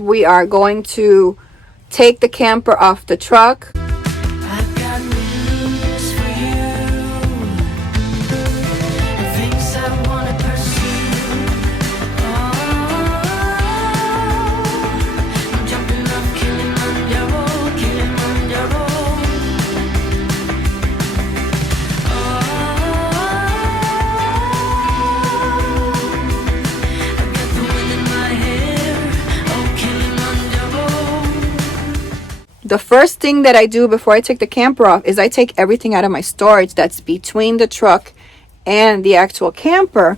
We are going to take the camper off the truck. I've got news for you, and things I wanna pursue. I'm jumping off Kilimanjaro, Kilimanjaro. I've got the wind in my hair, oh Kilimanjaro. The first thing that I do before I take the camper off is I take everything out of my storage that's between the truck and the actual camper.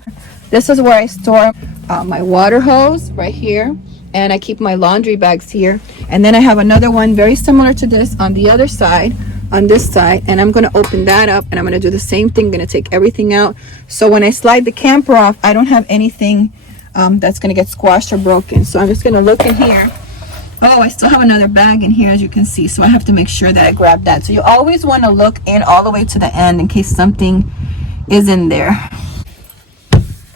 This is where I store my water hose right here, and I keep my laundry bags here. And then I have another one very similar to this on the other side, on this side, and I'm going to open that up and I'm going to do the same thing. I'm going to take everything out, so when I slide the camper off, I don't have anything that's going to get squashed or broken. So I'm just going to look in here. Oh, I still have another bag in here, as you can see, so I have to make sure that I grab that. So you always want to look in all the way to the end in case something is in there.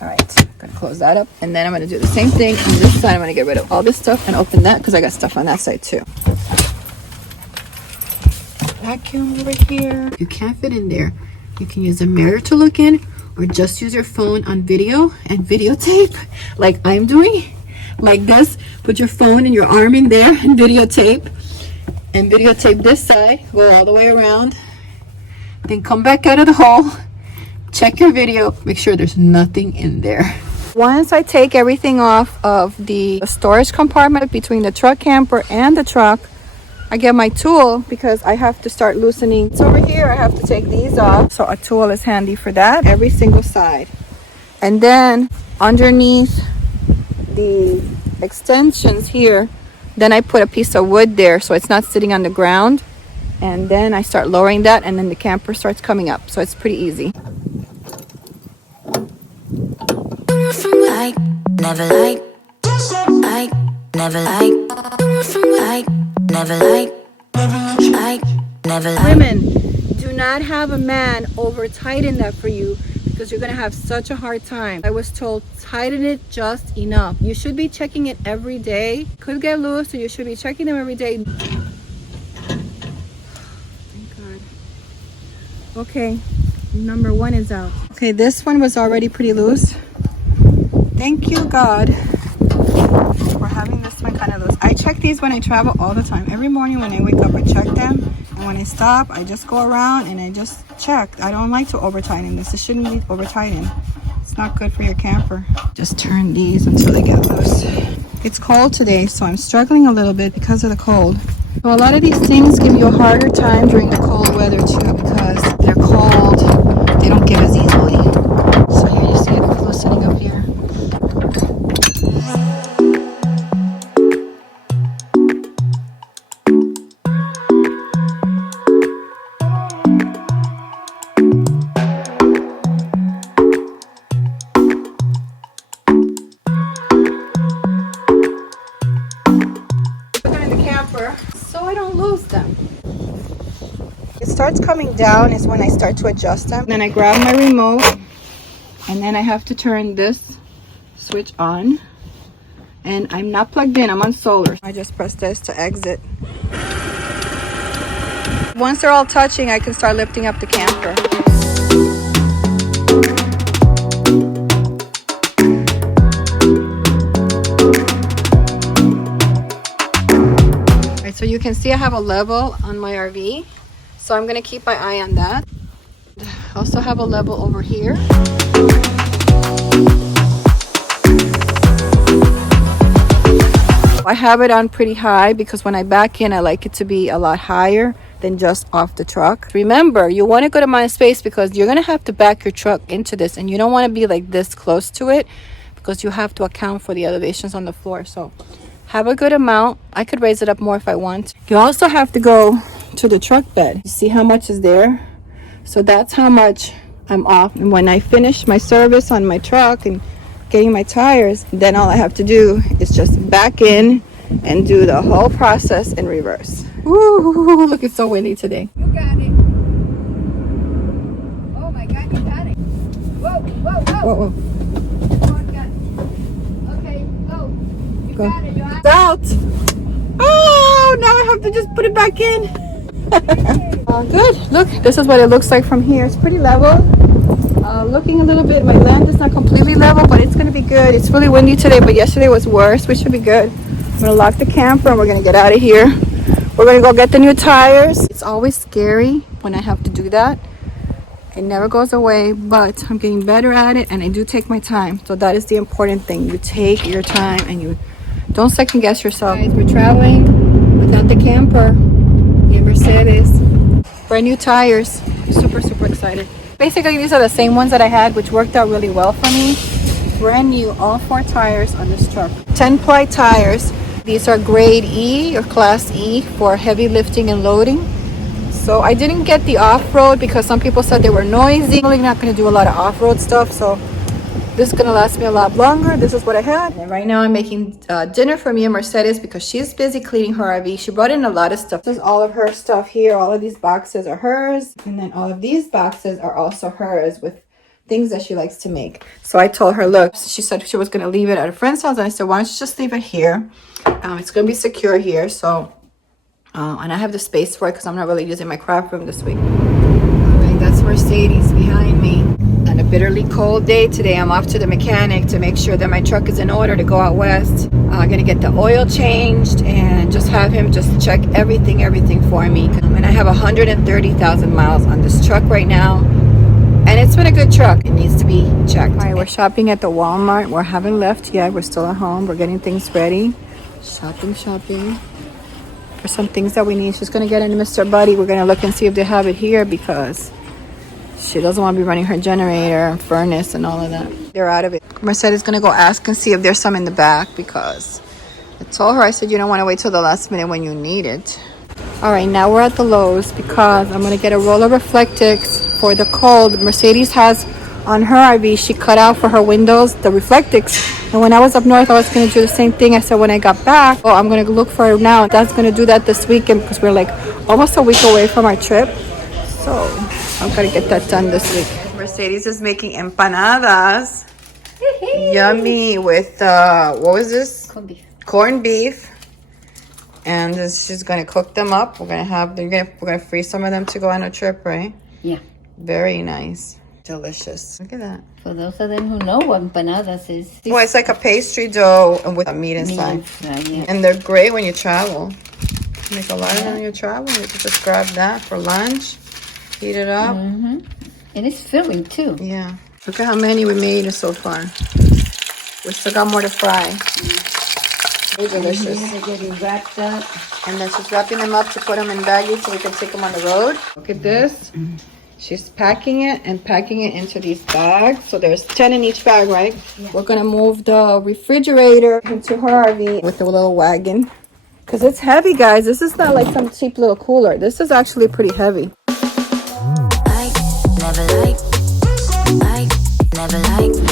All right, I'm gonna close that up, and then I'm gonna do the same thing on this side. I'm gonna get rid of all this stuff and open that because I got stuff on that side too. Vacuum over here. You can't fit in there. You can use a mirror to look in, or just use your phone on video and videotape like I'm doing. Like this, put your phone and your arm in there and videotape this side, go all the way around, then come back out of the hole, check your video, make sure there's nothing in there. Once I take everything off of the storage compartment between the truck camper and the truck, I get my tool because I have to start loosening. It's over here. I have to take these off, so a tool is handy for that, every single side. And then underneath the extensions here, then I put a piece of wood there so it's not sitting on the ground, and then I start lowering that, and then the camper starts coming up, so it's pretty easy. I never like, I never like, I never like, I never like. Women, do not have a man over tighten that for you, because you're gonna have such a hard time. I was told tighten it just enough. You should be checking it every day. Could get loose, so you should be checking them every day. Thank God. Okay, number one is out. Okay, this one was already pretty loose. Thank you, God, for having this one kind of loose. I check these when I travel all the time. Every morning when I wake up, I check them. And when I stop, I just go around and I just check. I don't like to over tighten this. It shouldn't be over tightened. It's not good for your camper. Just turn these until they get loose. It's cold today, so I'm struggling a little bit because of the cold. So a lot of these things give you a harder time during the cold weather too, because they're cold. They don't give as easily. So here you see it loosening up here. So I don't lose them. It starts coming down is when I start to adjust them. Then I grab my remote, and then I have to turn this switch on, and I'm not plugged in, I'm on solar. I just press this to exit. Once they're all touching, I can start lifting up the camper. So you can see I have a level on my RV, so I'm going to keep my eye on that. I also have a level over here. I have it on pretty high because when I back in, I like it to be a lot higher than just off the truck. Remember, you want a good amount of space because you're going to have to back your truck into this, and you don't want to be like this close to it because you have to account for the elevations on the floor. So have a good amount. I could raise it up more if I want. You also have to go to the truck bed. You see how much is there? So that's how much I'm off. And when I finish my service on my truck and getting my tires, then all I have to do is just back in and do the whole process in reverse. Woo, look, it's so windy today. You got it. Oh my God, you got it. Whoa, whoa, whoa. Whoa, whoa. Oh, I got it. Okay, go. Go. It's out. Oh, now I have to just put it back in. Good. Look, this is what it looks like from here. It's pretty level. Looking a little bit, my land is not completely level, but it's gonna be good. It's really windy today, but yesterday was worse. We should be good. I'm gonna lock the camper and we're gonna get out of here. We're gonna go get the new tires. It's always scary when I have to do that. It never goes away, but I'm getting better at it and I do take my time. So that is the important thing. You take your time and you don't second guess yourself. Guys, we're traveling without the camper in Mercedes. Brand new tires. Super, super excited. Basically, these are the same ones that I had, which worked out really well for me. Brand new, all 4 tires on this truck. 10-ply tires. These are grade E or class E for heavy lifting and loading. So I didn't get the off-road because some people said they were noisy. I'm really not going to do a lot of off-road stuff, so this is going to last me a lot longer. This is what I had. And right now I'm making dinner for me and Mercedes because she's busy cleaning her RV. She brought in a lot of stuff. This is all of her stuff here. All of these boxes are hers. And then all of these boxes are also hers with things that she likes to make. So I told her, look, she said she was going to leave it at a friend's house. And I said, why don't you just leave it here? It's going to be secure here. So, and I have the space for it because I'm not really using my craft room this week. All right, that's Mercedes behind me. On a bitterly cold day today, I'm off to the mechanic to make sure that my truck is in order to go out west. I'm going to get the oil changed and just have him just check everything for me. And I have 130,000 miles on this truck right now. And it's been a good truck. It needs to be checked. All right, we're shopping at the Walmart. We haven't left yet. We're still at home. We're getting things ready. Shopping for some things that we need. She's going to get into Mr. Buddy. We're going to look and see if they have it here because she doesn't want to be running her generator and furnace and all of that. They're out of it. Mercedes is going to go ask and see if there's some in the back because I told her, I said, you don't want to wait till the last minute when you need it. All right, now we're at the Lowe's because I'm going to get a roll of Reflectix for the cold. Mercedes has on her RV, she cut out for her windows the Reflectix. And when I was up north, I was going to do the same thing. I said when I got back, oh, I'm going to look for it now. That's going to do that this weekend because we're like almost a week away from our trip. So I'm going to get that done this week. Mercedes is making empanadas. Yummy with, what was this? Corned beef. And she's going to cook them up. We're going to freeze some of them to go on a trip, right? Yeah. Very nice. Delicious. Look at that. For those of them who know what empanadas is. Well, it's like a pastry dough with a meat inside. Yeah. And they're great when you travel. You make a lot of them when you travel. You can just grab that for lunch. Heat it up. Mm-hmm. And it's filling too. Yeah. Look at how many we made so far. We still got more to fry. Very delicious. They're getting wrapped up. And then she's wrapping them up to put them in baggies so we can take them on the road. Look at this. She's packing it into these bags. So there's 10 in each bag, right? Yeah. We're going to move the refrigerator into her RV with a little wagon. Because it's heavy, guys. This is not like some cheap little cooler. This is actually pretty heavy.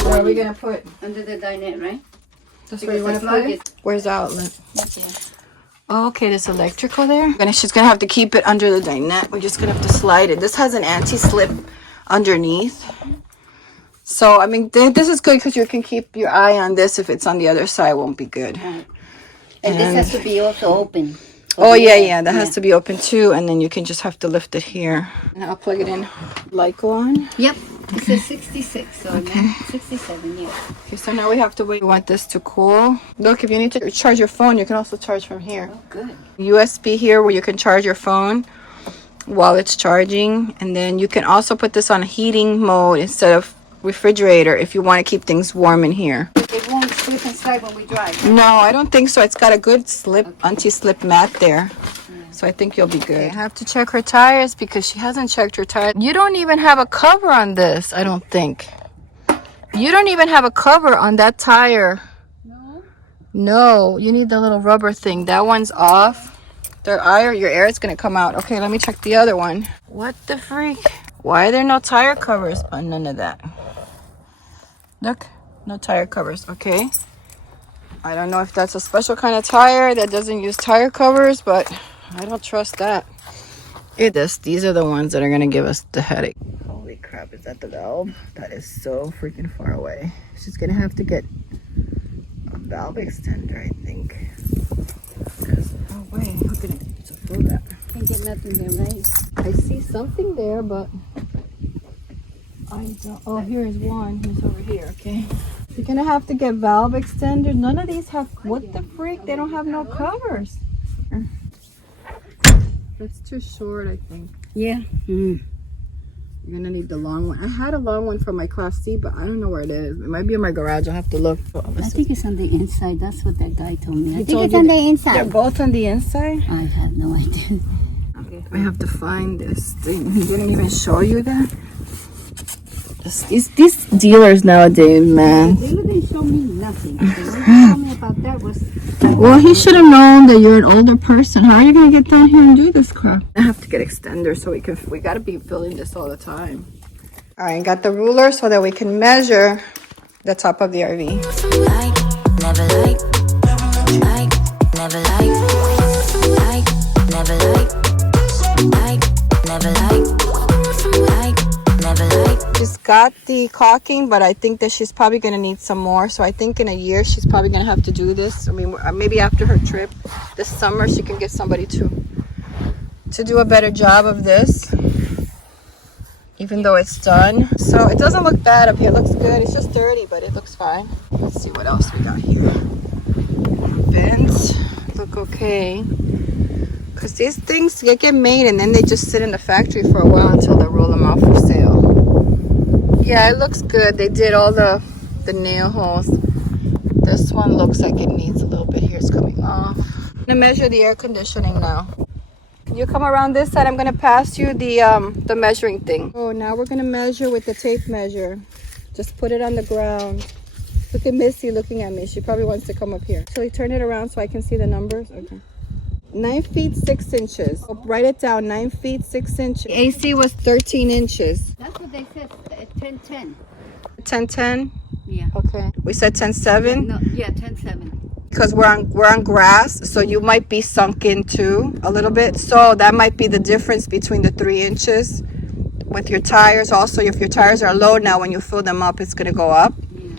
Where are we going to put? Under the dinette, right? That's where you want to put it? Where's the outlet? Oh, okay, there's electrical there. She's gonna have to keep it under the dinette. We're just gonna have to slide it. This has an anti-slip underneath. So, I mean, this is good because you can keep your eye on this. If it's on the other side, it won't be good. Right. And this has to be also open. Oh, yeah. That has to be open too. And then you can just have to lift it here. And I'll plug it in. Light go on? Yep. It says 66, so okay. 67, yeah. Okay, so now we have to wait. We want this to cool. Look, if you need to charge your phone, you can also charge from here. Oh, good. USB here where you can charge your phone while it's charging. And then you can also put this on heating mode instead of refrigerator if you want to keep things warm in here. It won't slip inside when we drive, right? No, I don't think so. It's got a good anti-slip mat there. So I think you'll be good. Okay, I have to check her tires because she hasn't checked her tires. You don't even have a cover on this, I don't think. You don't even have a cover on that tire. No, you need the little rubber thing. That one's off. Your air is going to come out. Okay, let me check the other one. What the freak? Why are there no tire covers on none of that? Look, no tire covers. Okay. I don't know if that's a special kind of tire that doesn't use tire covers, but I don't trust that. These are the ones that are going to give us the headache. Holy crap, is that the valve? That is so freaking far away. She's going to have to get valve extender, I think. Oh wait, how can I pull that? Can't get nothing there, right? I see something there, but I don't. Oh, here's one. Here's over here. Okay. You're gonna have to get valve extenders. None of these have. What the freak? They don't have no covers. That's too short, I think. Yeah. You're gonna need the long one. I had a long one for my Class C, but I don't know where it is. It might be in my garage. I'll have to look. I think it's on the inside. That's what that guy told me. I think told it's you on that- the inside. They're both on the inside. I have no idea. I have to find this thing. He didn't even show you that. These dealers nowadays, man. They didn't show me nothing. The one he told me about that was. Well, he should have known that you're an older person. How are you gonna get down here and do this crap? I have to get extenders so we gotta be filling this all the time. All right, got the ruler so that we can measure the top of the RV. Like, never like, like, never like, like, never like, like, never like, like, never like. She's got the caulking, but I think that she's probably gonna need some more. So I think in a year she's probably gonna have to do this. I mean, maybe after her trip this summer, she can get somebody to do a better job of this. Even though it's done. So it doesn't look bad up here. It looks good. It's just dirty, but it looks fine. Let's see what else we got here. Vents look okay. Because these things get made and then they just sit in the factory for a while until they roll them out for sale. Yeah, it looks good. They did all the nail holes. This one looks like it needs a little bit here. It's coming off. I'm going to measure the air conditioning now. You come around this side, I'm gonna pass you the measuring thing. Oh, now we're gonna measure with the tape measure. Just put it on the ground. Look at Missy looking at me. She probably wants to come up here. So we turn it around so I can see the numbers. Okay. 9 feet 6 inches. Oh, write it down. 9 feet 6 inches. AC was 13 inches. That's what they said. 10-10. 10-10. Yeah. Okay. We said 10-7. No. Yeah. 10-7. Because we're on grass, so you might be sunk in too a little bit. So that might be the difference between the 3 inches with your tires. Also, if your tires are low now, when you fill them up, it's gonna go up. Yeah.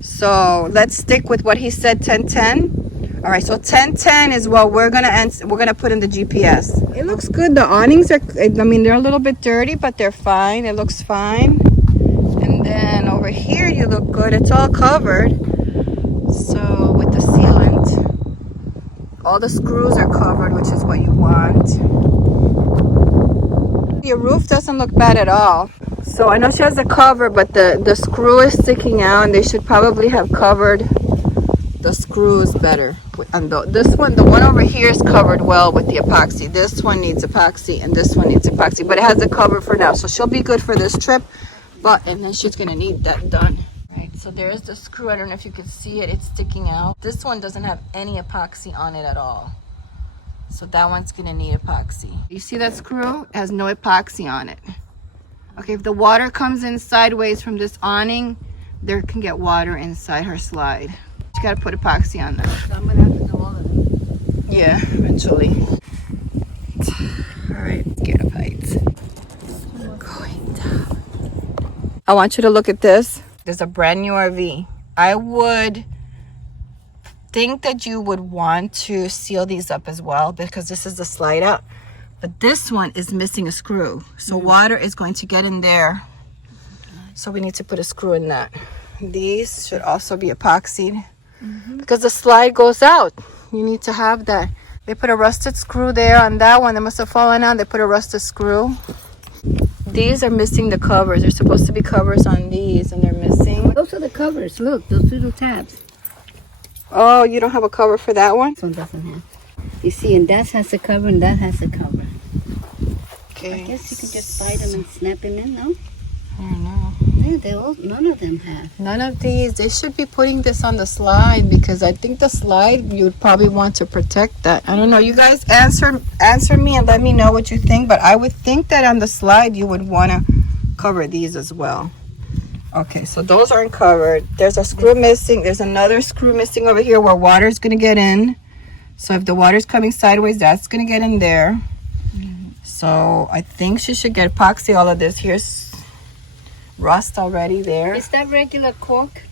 So let's stick with what he said, 10-10. All right, so 10-10 is what we're gonna put in the GPS. It looks good. The awnings are, I mean, they're a little bit dirty, but they're fine. It looks fine. And then over here, you look good. It's all covered. So with the sealant, all the screws are covered, which is what you want. Your roof doesn't look bad at all. So I know she has a cover, but the screw is sticking out, and they should probably have covered the screws better. And this one, the one over here is covered well with the epoxy. This one needs epoxy, and this one needs epoxy, but it has a cover for now. So she'll be good for this trip, and then she's gonna need that done. So there's the screw. I don't know if you can see it. It's sticking out. This one doesn't have any epoxy on it at all. So that one's going to need epoxy. You see that screw? It has no epoxy on it. Okay, if the water comes in sideways from this awning, there can get water inside her slide. You got to put epoxy on that. So I'm gonna have to do all of it. Yeah, eventually. All right, get up heights. Going down. I want you to look at this. There's a brand new RV. I would think that you would want to seal these up as well because this is the slide out. But this one is missing a screw. So water is going to get in there. So we need to put a screw in that. These should also be epoxied because the slide goes out. You need to have that. They put a rusted screw there on that one. They must have fallen out. They put a rusted screw. These are missing the covers. There's supposed to be covers on these, and they're missing. Those are the covers. Look, those little tabs. Oh, you don't have a cover for that one? This one doesn't have. You see, and that has a cover, and that has a cover. Okay. I guess you could just slide them and snap them in, no? I don't know. Yeah, none of them have. None of these. They should be putting this on the slide because I think the slide, you'd probably want to protect that. I don't know. You guys answer me and let me know what you think. But I would think that on the slide, you would want to cover these as well. Okay, so those aren't covered. There's a screw missing. There's another screw missing over here where water's going to get in. So if the water's coming sideways, that's going to get in there. So I think she should get epoxy all of this. Here's rust already there. Is that regular cork?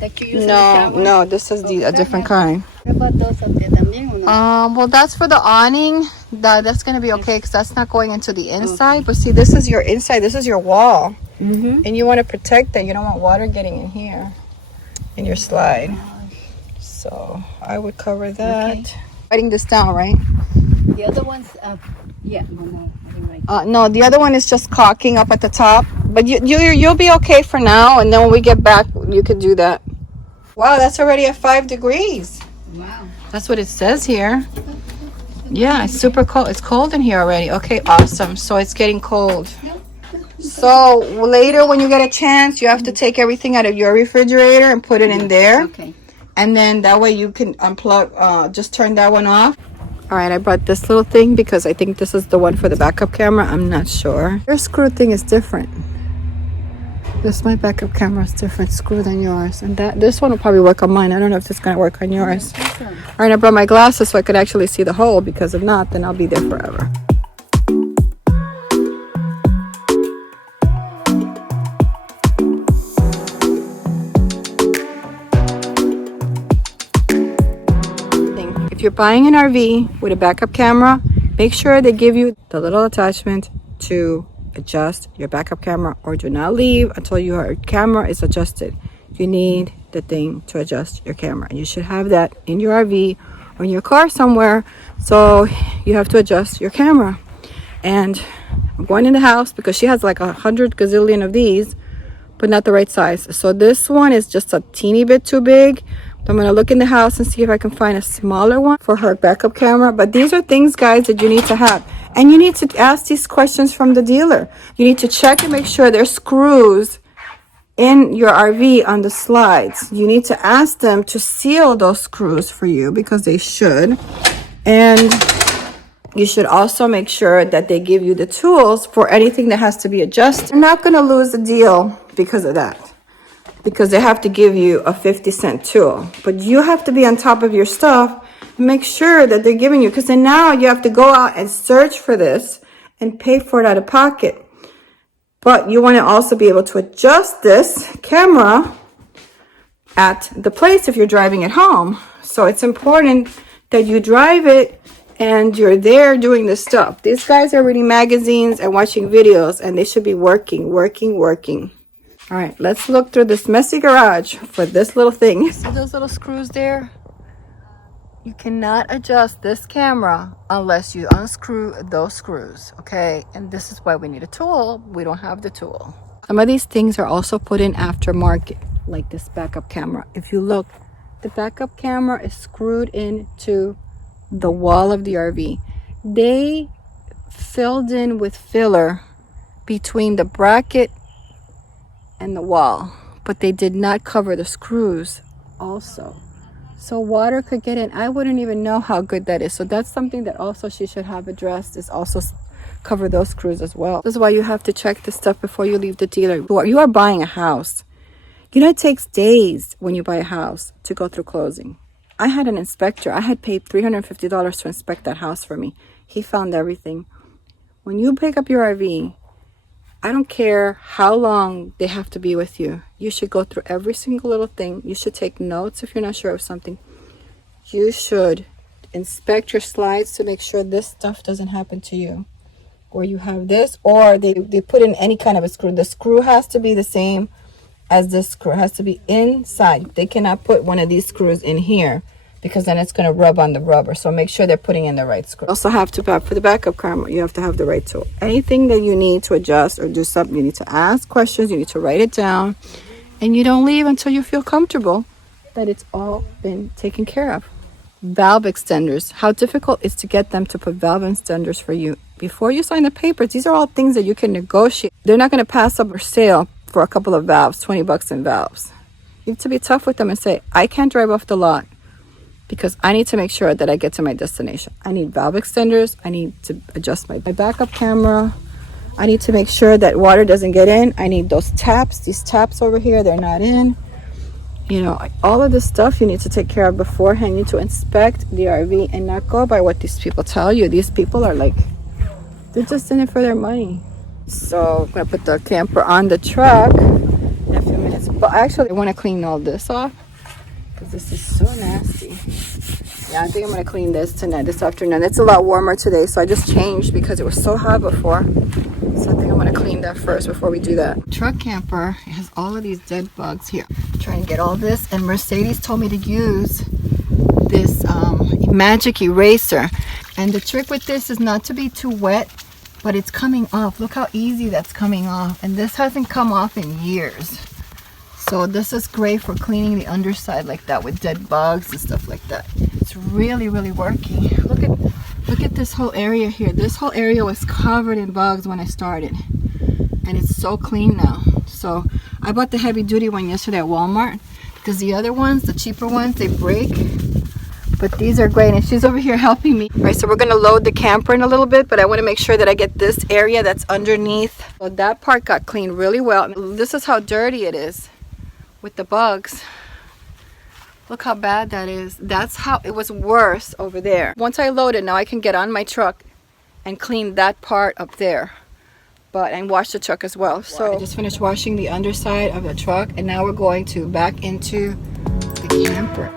that you use in the No, shower? no, this is a different kind. What about those up there también o no? Well, that's for the awning. That's gonna be okay because that's not going into the inside. But see, this is your inside. This is your wall, and you want to protect that. You don't want water getting in here, in your slide. So I would cover that. Okay. Writing this down, right? The other ones, yeah, no, I didn't write. No, the other one is just caulking up at the top. But you'll be okay for now, and then when we get back, you can do that. Wow, that's already at 5 degrees. Wow. That's what it says here. Yeah, it's super cold. It's cold in here already. Okay, awesome. So it's getting cold. So later when you get a chance, you have to take everything out of your refrigerator and put it in there. Okay. And then that way you can unplug, just turn that one off. All right, I brought this little thing because I think this is the one for the backup camera. I'm not sure. Your screw thing is different. My backup camera is different screw than yours. And this one will probably work on mine. I don't know if it's going to work on yours. All right, I brought my glasses so I could actually see the hole, because if not, then I'll be there forever. If you're buying an RV with a backup camera, make sure they give you the little attachment to adjust your backup camera, or do not leave until your camera is adjusted. You need the thing to adjust your camera, and you should have that in your RV or in your car somewhere. So you have to adjust your camera. And I'm going in the house because she has like 100 gazillion of these, but not the right size. So this one is just a teeny bit too big. I'm going to look in the house and see if I can find a smaller one for her backup camera. But these are things, guys, that you need to have. And you need to ask these questions from the dealer. You need to check and make sure there's screws in your RV on the slides. You need to ask them to seal those screws for you, because they should. And you should also make sure that they give you the tools for anything that has to be adjusted. You're not going to lose the deal because of that, because they have to give you a 50-cent tool. But you have to be on top of your stuff and make sure that they're giving you, because then now you have to go out and search for this and pay for it out of pocket. But you want to also be able to adjust this camera at the place if you're driving at home. So it's important that you drive it and you're there doing this stuff. These guys are reading magazines and watching videos, and they should be working. All right, let's look through this messy garage for this little thing. See those little screws there? You cannot adjust this camera unless you unscrew those screws, okay? And this is why we need a tool. We don't have the tool. Some of these things are also put in aftermarket, like this backup camera. If you look, the backup camera is screwed into the wall of the RV. They filled in with filler between the bracket and the wall, but they did not cover the screws also. So water could get in. I wouldn't even know how good that is. So that's something that also she should have addressed, is also cover those screws as well. This is why you have to check this stuff before you leave the dealer. You are buying a house. You know, it takes days when you buy a house to go through closing. I had an inspector. I had paid $350 to inspect that house for me. He found everything. When you pick up your RV, I don't care how long they have to be with you. You should go through every single little thing. You should take notes if you're not sure of something. You should inspect your slides to make sure this stuff doesn't happen to you. Or you have this, or they put in any kind of a screw. The screw has to be the same as this screw. It has to be inside. They cannot put one of these screws in here, because then it's going to rub on the rubber. So make sure they're putting in the right screw. Also have to have, for the backup camera, you have to have the right tool. Anything that you need to adjust or do something, you need to ask questions, you need to write it down, and you don't leave until you feel comfortable that it's all been taken care of. Valve extenders. How difficult is to get them to put valve extenders for you. Before you sign the papers, these are all things that you can negotiate. They're not going to pass up or sale for a couple of valves, $20 in valves. You have to be tough with them and say, I can't drive off the lot, because I need to make sure that I get to my destination. I need valve extenders. I need to adjust my backup camera. I need to make sure that water doesn't get in. I need those taps. These taps over here, they're not in. You know, all of this stuff you need to take care of beforehand. You need to inspect the RV and not go by what these people tell you. These people are like, they're just in it for their money. So I'm going to put the camper on the truck in a few minutes. But actually, I want to clean all this off because this is so nasty. Yeah, I think I'm going to clean this tonight, this afternoon. It's a lot warmer today, so I just changed because it was so hot before. So I think I'm going to clean that first before we do that. Truck camper has all of these dead bugs here. I'm trying to get all this, and Mercedes told me to use this magic eraser. And the trick with this is not to be too wet, but it's coming off. Look how easy that's coming off. And this hasn't come off in years. So this is great for cleaning the underside like that with dead bugs and stuff like that. It's really, really working. Look at this whole area here. This whole area was covered in bugs when I started. And it's so clean now. So I bought the heavy duty one yesterday at Walmart because the other ones, the cheaper ones, they break. But these are great, and she's over here helping me. All right, so we're gonna load the camper in a little bit, but I wanna make sure that I get this area that's underneath. So that part got cleaned really well. This is how dirty it is with the bugs. Look how bad that is. That's how it was worse over there. Once I load it, now I can get on my truck and clean that part up there. And wash the truck as well. So I just finished washing the underside of the truck, and now we're going to back into the camper.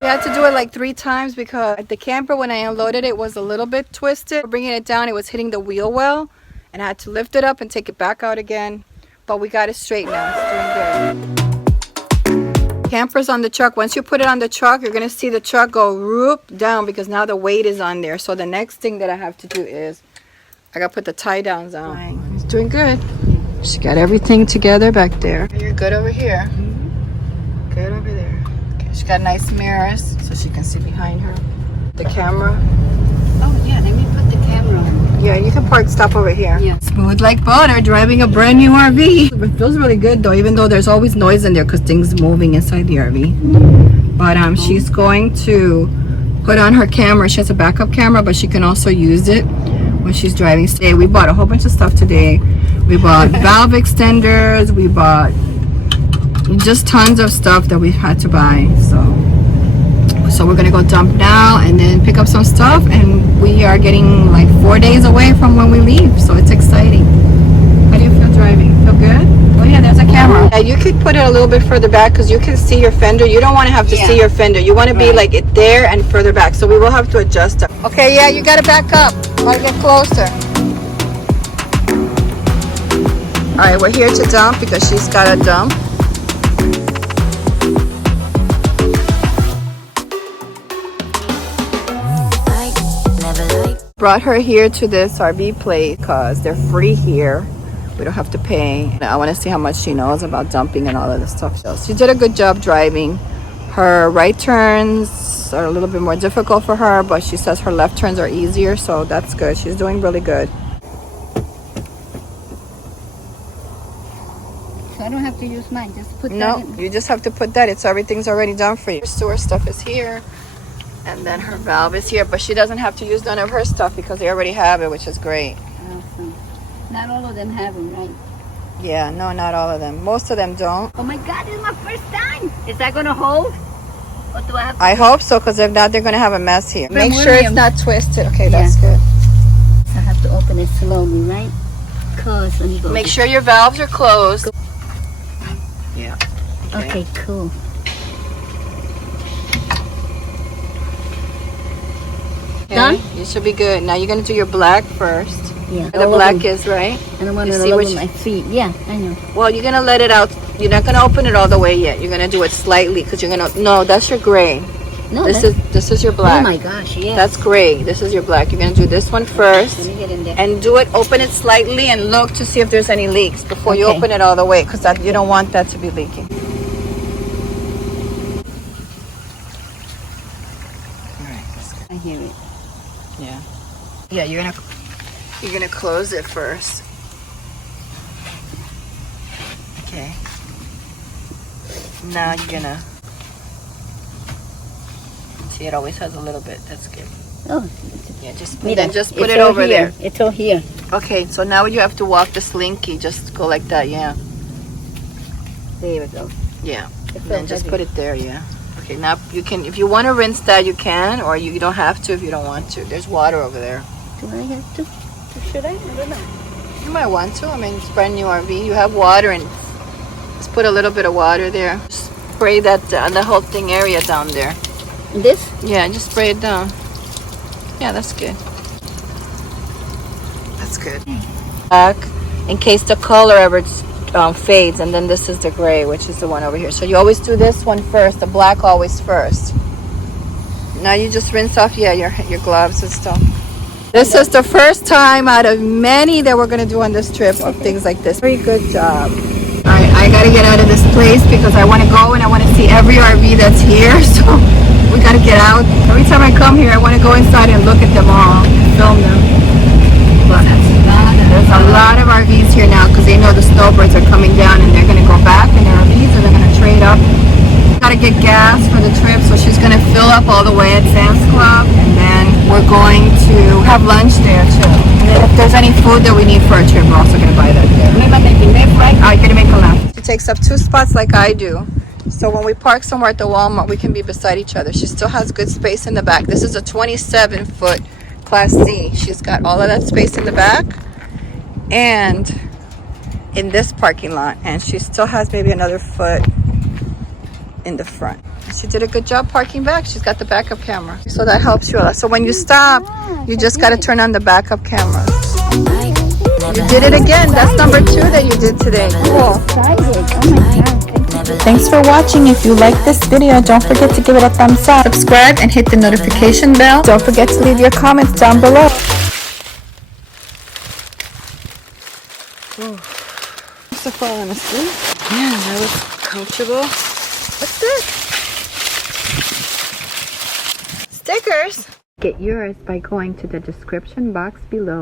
We had to do it like 3 times because the camper, when I unloaded it, was a little bit twisted. Bringing it down, it was hitting the wheel well, and I had to lift it up and take it back out again. But we got it straight now. It's doing good. Camper's on the truck. Once you put it on the truck, you're gonna see the truck go whoop down because now the weight is on there. So the next thing that I have to do is I gotta put the tie downs on. It's doing good. She got everything together back there. You're good over here. Good over there. Okay, she got nice mirrors so she can see behind her. The camera. Oh yeah, let me put the camera on. Yeah, you can stop over here. Yeah. Smooth like butter, driving a brand new RV. It feels really good though, even though there's always noise in there because things moving inside the RV. But she's going to put on her camera. She has a backup camera, but she can also use it when she's driving. Today we bought a whole bunch of stuff today. We bought valve extenders. We bought just tons of stuff that we had to buy. So we're gonna go dump now and then pick up some stuff, and we are getting like 4 days away from when we leave, so it's exciting. How do you feel driving? Feel good? Oh yeah, there's a camera. Yeah, you could put it a little bit further back because you can see your fender. You don't want to have to see your fender. You want to be like it there and further back, so we will have to adjust it. Okay, yeah, you gotta back up. Gotta get closer. All right, we're here to dump because she's got to dump. Brought her here to this RV place because they're free here. We don't have to pay. I want to see how much she knows about dumping and all of this stuff. So she did a good job driving. Her right turns are a little bit more difficult for her, but she says her left turns are easier, so that's good. She's doing really good. So I don't have to use mine, just put that No, in. you just have to put that. Everything's already done for you. Her sewer stuff is here. And then her valve is here, but she doesn't have to use none of her stuff because they already have it, which is great. Awesome. Not all of them have them, right? Yeah, no, not all of them. Most of them don't. Oh my God, this is my first time. Is that gonna hold? Or do I have to? I hope so, because if not, they're going to have a mess here. But Make sure it's William- not twisted. Okay, that's good. I have to open it slowly, right? Cause let me go. Make sure your valves are closed. Yeah. Okay, cool. Okay, Done? you should be good. Now you're going to do your black first. Yeah. The black is, right? I don't want You it see all over which- my feet. Yeah, I know. Well, you're going to let it out. You're not going to open it all the way yet. You're going to do it slightly because you're going to... No, that's your gray. No, This is your black. Oh my gosh, yeah. That's gray. This is your black. You're going to do this one first. Let me get in there. And do it, open it slightly and look to see if there's any leaks before you Okay. open it all the way, because you don't want that to be leaking. All right, that's good. I hear it. Yeah. Yeah, you're gonna close it first. Okay. Now you're gonna see it always has a little bit. That's good. Oh, Yeah, just mira, then just put it's it all over here. there. It's all here. Okay, so now you have to walk the slinky. Just go like that, yeah. There we go. Yeah. It's And so then just heavy. put it there, yeah. Okay, now you can, if you want to rinse that, you can, or you don't have to if you don't want to. There's water over there. Do I have to? Should I? I don't know. You might want to. I mean, it's a brand new RV. You have water, and just put a little bit of water there. Just spray that the whole thing area down there. This? Yeah, just spray it down. Yeah, that's good. That's good. Black, in case the color ever fades, and then this is the gray, which is the one over here. So you always do this one first. The black always first. Now you just rinse off, yeah, your gloves and stuff. This is the first time out of many that we're gonna do on this trip of things like this. Very good job. All right, I gotta get out of this place because I want to go and I want to see every RV that's here. So we gotta get out. Every time I come here, I want to go inside and look at them all, film them. But there's a lot of RVs here now because they know the snowbirds are coming down and they're gonna go back in their RVs and they're gonna trade up. Gotta get gas for the trip, so she's gonna fill up all the way at Sam's Club, and then we're going to have lunch there too. And then if there's any food that we need for our trip, we're also gonna buy that there. I gotta make a left. She takes up 2 spots like I do, so when we park somewhere at the Walmart, we can be beside each other. She still has good space in the back. This is a 27-foot Class C. She's got all of that space in the back and in this parking lot, and she still has maybe another foot in the front. She did a good job parking back. She's got the backup camera, so that helps you a lot. So when you stop, you just got to turn on the backup camera. You did it again. That's number 2 that you did today. Cool. Thanks for watching. If you like this video, don't forget to give it a thumbs up, subscribe, and hit the notification bell. Don't forget to leave your comments down below. Must have fallen asleep. Yeah, that was comfortable. What's this? Stickers. Get yours by going to the description box below.